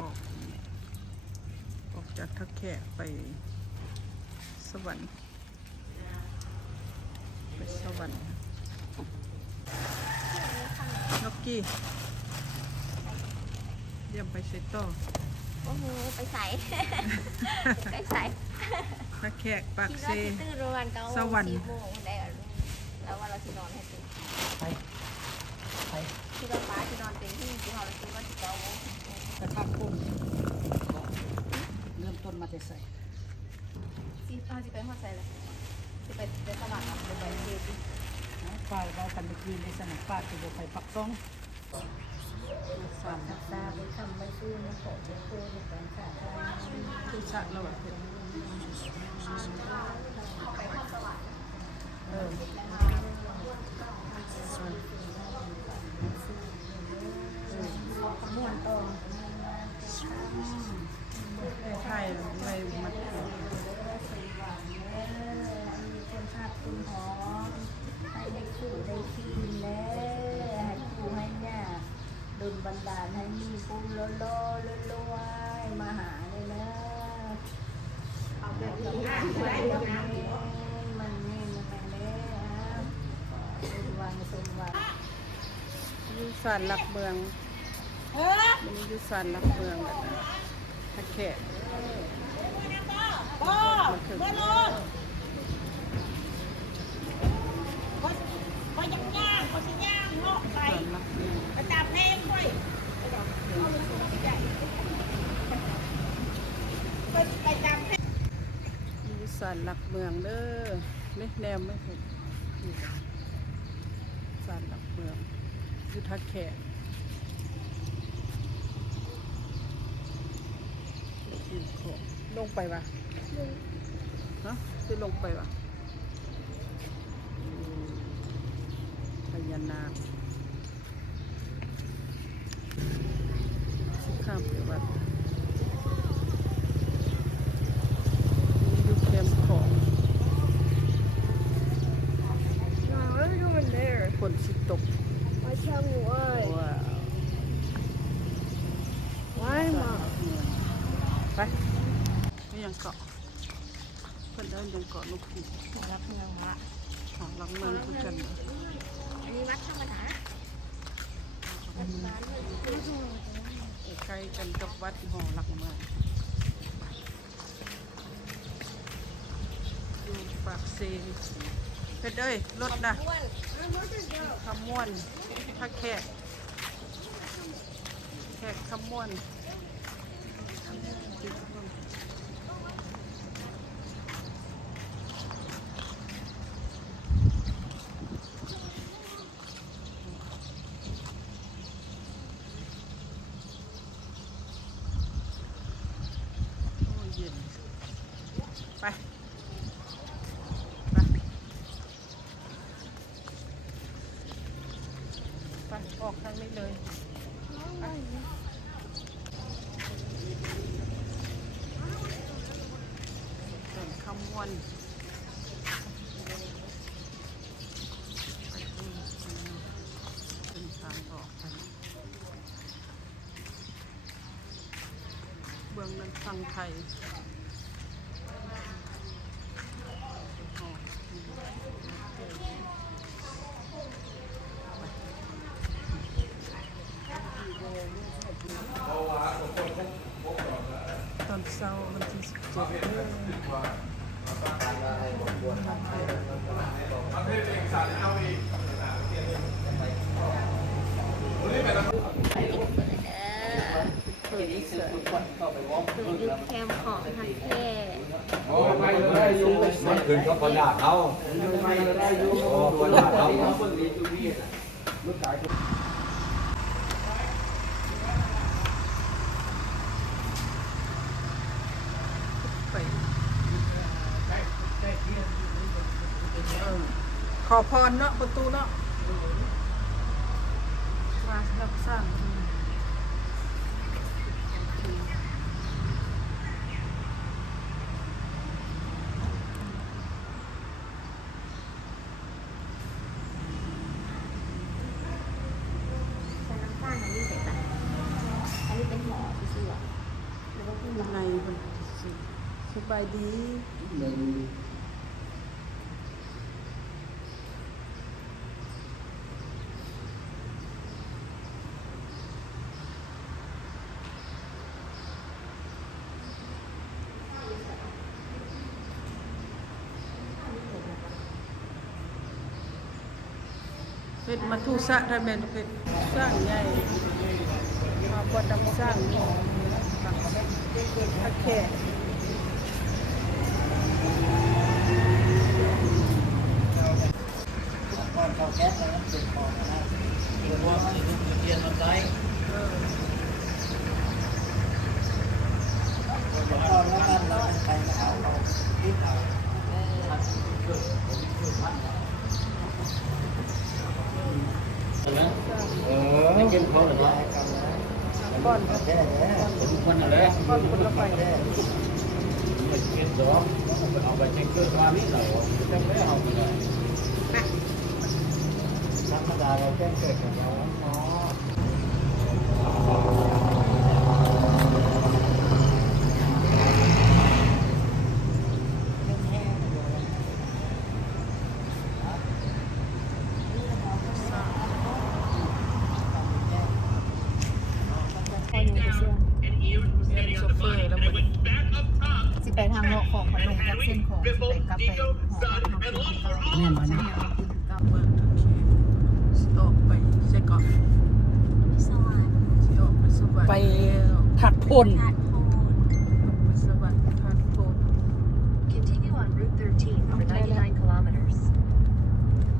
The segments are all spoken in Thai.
ออกจากทักแขกไปสวรรค์นกกี้เยี่ยมไปเซตโต้โอ้โหไปใส่ ไปใส่ทักแขกปากเซตื่นประมาณ9 สวรรค์โมงได้แล้วว่าเราที่นอนให้ตื่นไปที่เราฟ้าที่นอนเต็มที่เราคิดว่าที่9 โมงกระทะกุ้งเริ่มต้นมาแต่ใส่ที่เราจะไปหัวใจเลยจะไปสว่างหรอจะไปเย็นฝ้ายเรากันไปคืนในสนามฝ้ายจะไปปักซ่องสามตาไปทำไม่สู้นะขอเจ้าตัวในการขาดทุกชาติเราแบบไปทำสว่างม้วนต่อไทยไม่มัดมีคนชาติคุณหอมให้ได้คู่ได้ทีมแล้วให้คู่ให้เนี่ยดลบันดาลให้มีผู้โลโลรวยมาหาเลยนะเอาแบบนี้มันนี่วันสมวันยุสานหลักเมืองมันยุสานหลักเมืองแบบนั้นทักแขกมาถึงก็ยังย่างก็จะย่างเนาะไปประจับเพลงด้วยไปจับเพลงยุสานหลักเมืองเด้อไม่แนมไม่ถูกสานหลักเมืองยุทักแขกลงไปวะฮะคือลงไปวะพญานาคข้ามไปวัดดูแคมป์ของฝนสิตกว้าวไปไม่ยังเกาะเพื่อนได้ยังเกาะลูกผีรับเมืองมาของรักเมืองคือกันอันนี้วัดธรรมดาใกล้กันกับวัดหอรักเมืองอยู่ปากเซเพชรเอ้ยรถนะขมวนถ้าแขกขมวนไปออกทางนี้เลยเป็นคำวนเป็นทางออกไปเบื้องนั้นฟังไทยตอนเช้าวันที่17ยุคแคมของทักแค่มันขึ้นเขาคนด่าเขาคนด่าเขาขอพรเนาะประตูเนาะมาสำหรับสร้างแต่น้ำตาลอันนี้เสร็จละอันนี้เป็นหมอที่เชื่อ บายดีเป็นมาทุสะท่านแม่นเป็นสร้างใหญ่มาบดำสร้างนี่โอเคไม่กินเขาหรือวะ ก่อน ทุกคนอะไร ก่อนคนละไป ไม่กินหรอกเอาไปเช็คเกอร์ตัวนี้หน่อยจะไม่เอาไปเลยธรรมดาเราแจ้งเกิดของเราเนาะ ใครอยู่ในเสื้อ โซเฟอร์แล้วมัน สิไปทางเลาะของลงจากเส้นของสิไปกลับไปหอพักของเขา แม่นมานะ เมืองทุกทีสิออกไปใช่ก่อนสิออกไปสวรรค์ ไปผักพ่น ไปสวรรค์ทานโพน Continue on Route 13 for 99 kilometers.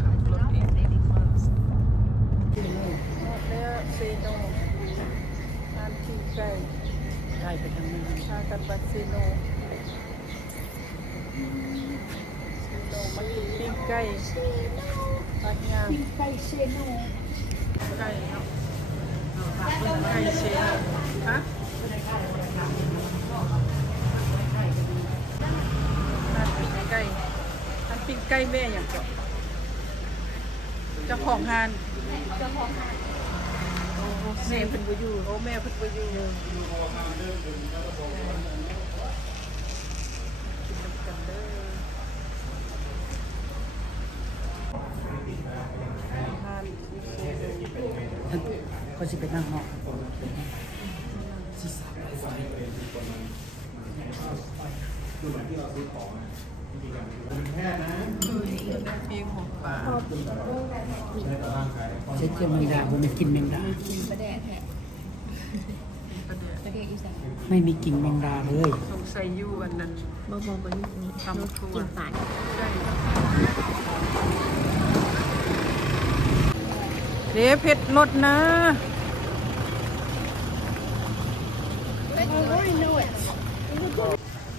ขายรถเอง May be closed. แล้วเซโนทานที่ไก่ ได้ไปทางนั้น ชากันบัตเซโนมากินปิ้งไก่ปลาย่างปิ้งไก่เซโนไก่เนาะปิ้งไก่เซโนฮะทานปิ้งไก่ทานปิ้งไก่แม่อย่างก่อนเจ้าของงานโอ้แม่เพิ่นบ่อยู่โอ้แม่เพิ่นบ่อยู่กินน้ำกันเด้อทาน ก็สิไปนั่งเนาะ ปีหัวปลา เช็ดเจียมแมงดาผมไม่กินแมงดา ประเดี๋ยว ไม่มีกลิ่นแมงดาเลย สงสัยอยู่วันนั้น บ่อยู่นี่ ทำครัว กินปลา ใช่เดี๋ยวเผ็ดรสนะ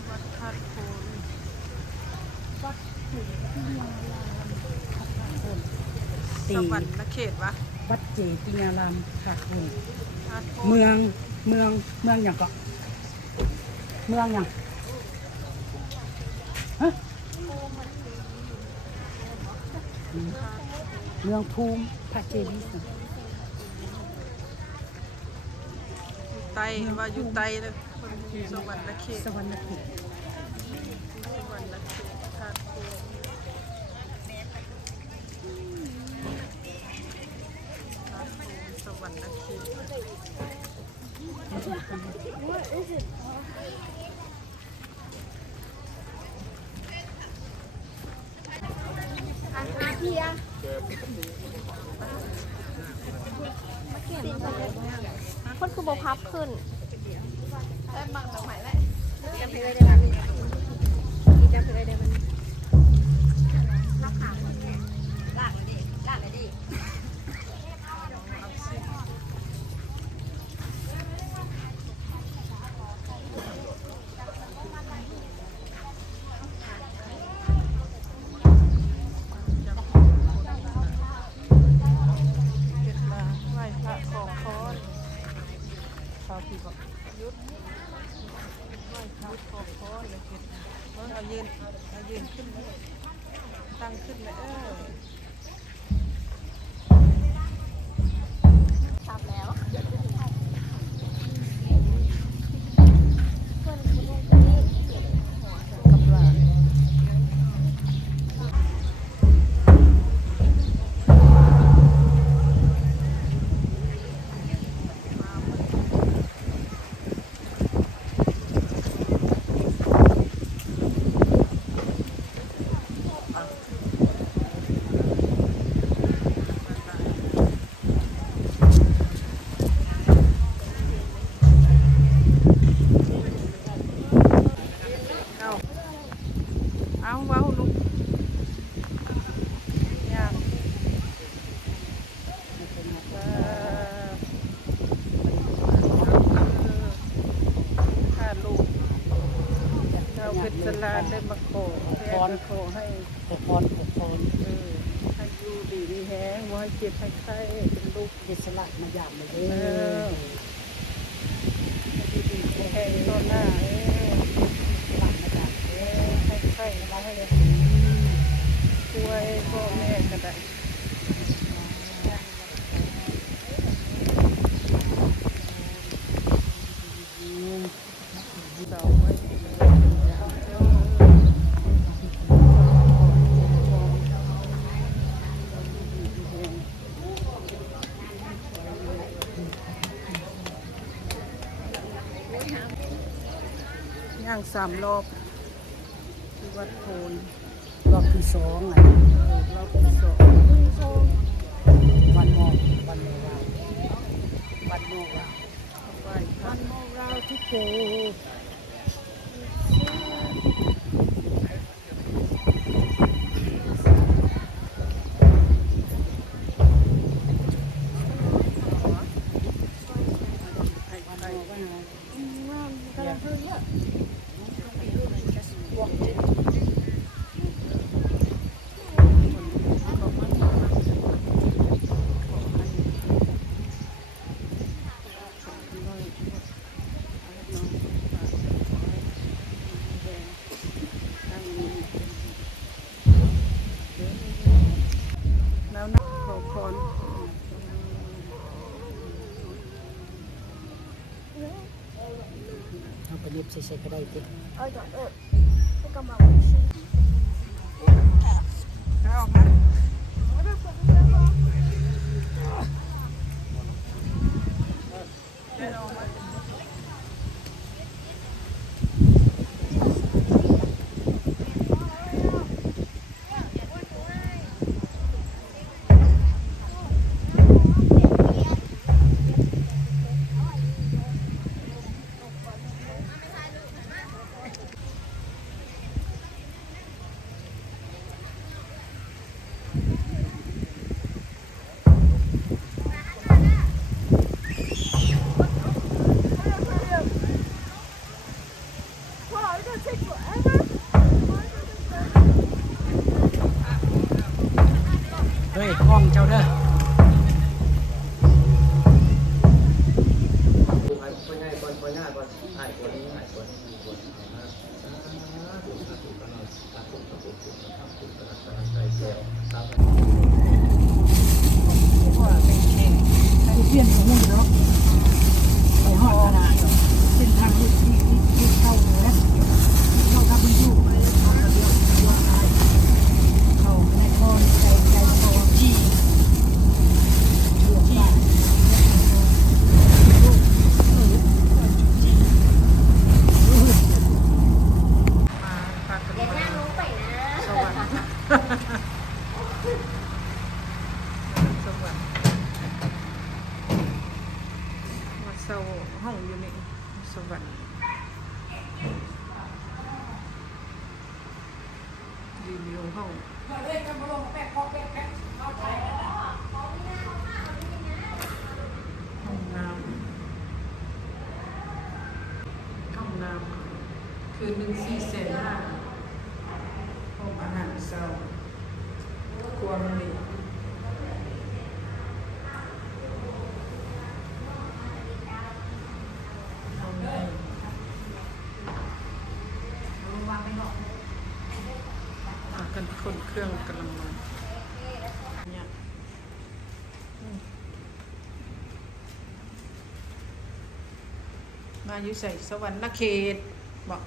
วัดธาตุโพน ตี สวรรค์เขตวะ วัดเจติยารามผักพ่น ธาตุโพน เมืองอย่างก็เมืองอย่างฮะเมืองภูมิพระเจดีย์ ไตว่าอยู่ไตเลยสวรรค์เขต สวรรค์เขต สวรรค์เขตธาตุโพนสวรรค์เขต คนคือโบพับขึ้นเก็บมาไหว้พระขอพรชาวพี่บอกยุดไหว้พระขอพรเลยเก็บเอายืนขึ้นเลยตั้งขึ้นเลยทับแล้วเพื่อนคุณลุงคนนี้ สลาได้มาขอแค่ขอให้ ขอพรให้อยู่ดีมีแห้งบ่ให้เจ็บให้ไข้เป็นลูก อิสระมาอย่างเลย ให้อยู่ดีมีแห้งต้นหน้าอิสระมาจาก ให้ไข้มาให้ช่วยพ่อแม่ก็ได้เสาไว้ย่าง3 รอบที่วัดโพน รอบที่2อ่ะ รอบที่2วันโมงเราไหว้พระ วันโมงเราที่เจแล้วนะขอพร เอาไปเย็บใส่ก็ได้ติ เอาออกมาเฮ้ยห้องเจ้าเด้อ ไปง่ายก่อนไปง่ายก่อนหายก่อนหายก่อนเปลี่ยนของมึงเนาะไปหอดขนาดเส้นทางที่เข้าเลยนะเข้าทางมันอยู่ไปเข้าเดียวเข้าในคอนใจคอที่มาพากันมาสวรรค์สวรรค์มาเศร้าห้องอยู่นี่สวรรค์รีวิวห้องห้องน้ำคืนหนึ่ง450,000ห้องอาหารเช้าครัวมันนี่ห้องนี้กันคนเครื่องกำลังมาเนี่ยมาอยู่ใส่สวรรค์เขตบอก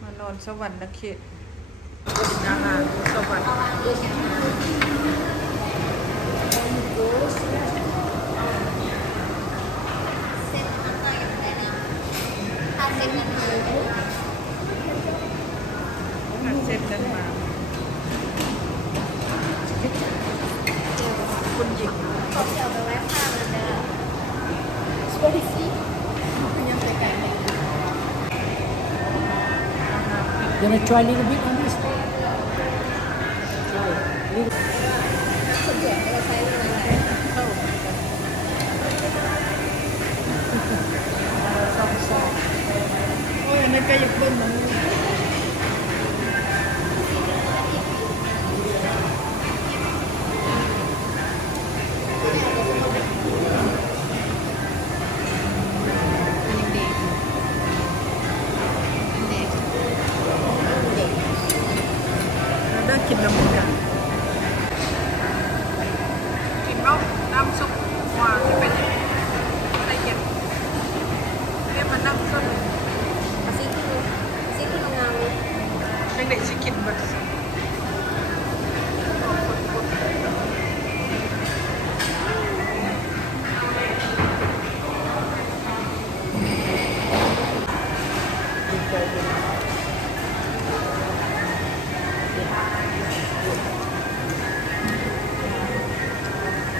มานอนสวรรค์เขตอาหารสวรรค์เซ็ตกันมาคุณหญิง You want to try a little bit on this? ก็ยังเป็นมันเดินกินน้ำมันกันกินแล้วน้ำซุปหวานจะเป็นอะไรเย็นเรียกมันน้ำซุป ซีคือซีคืองาม เด็กๆชิคกินแบบ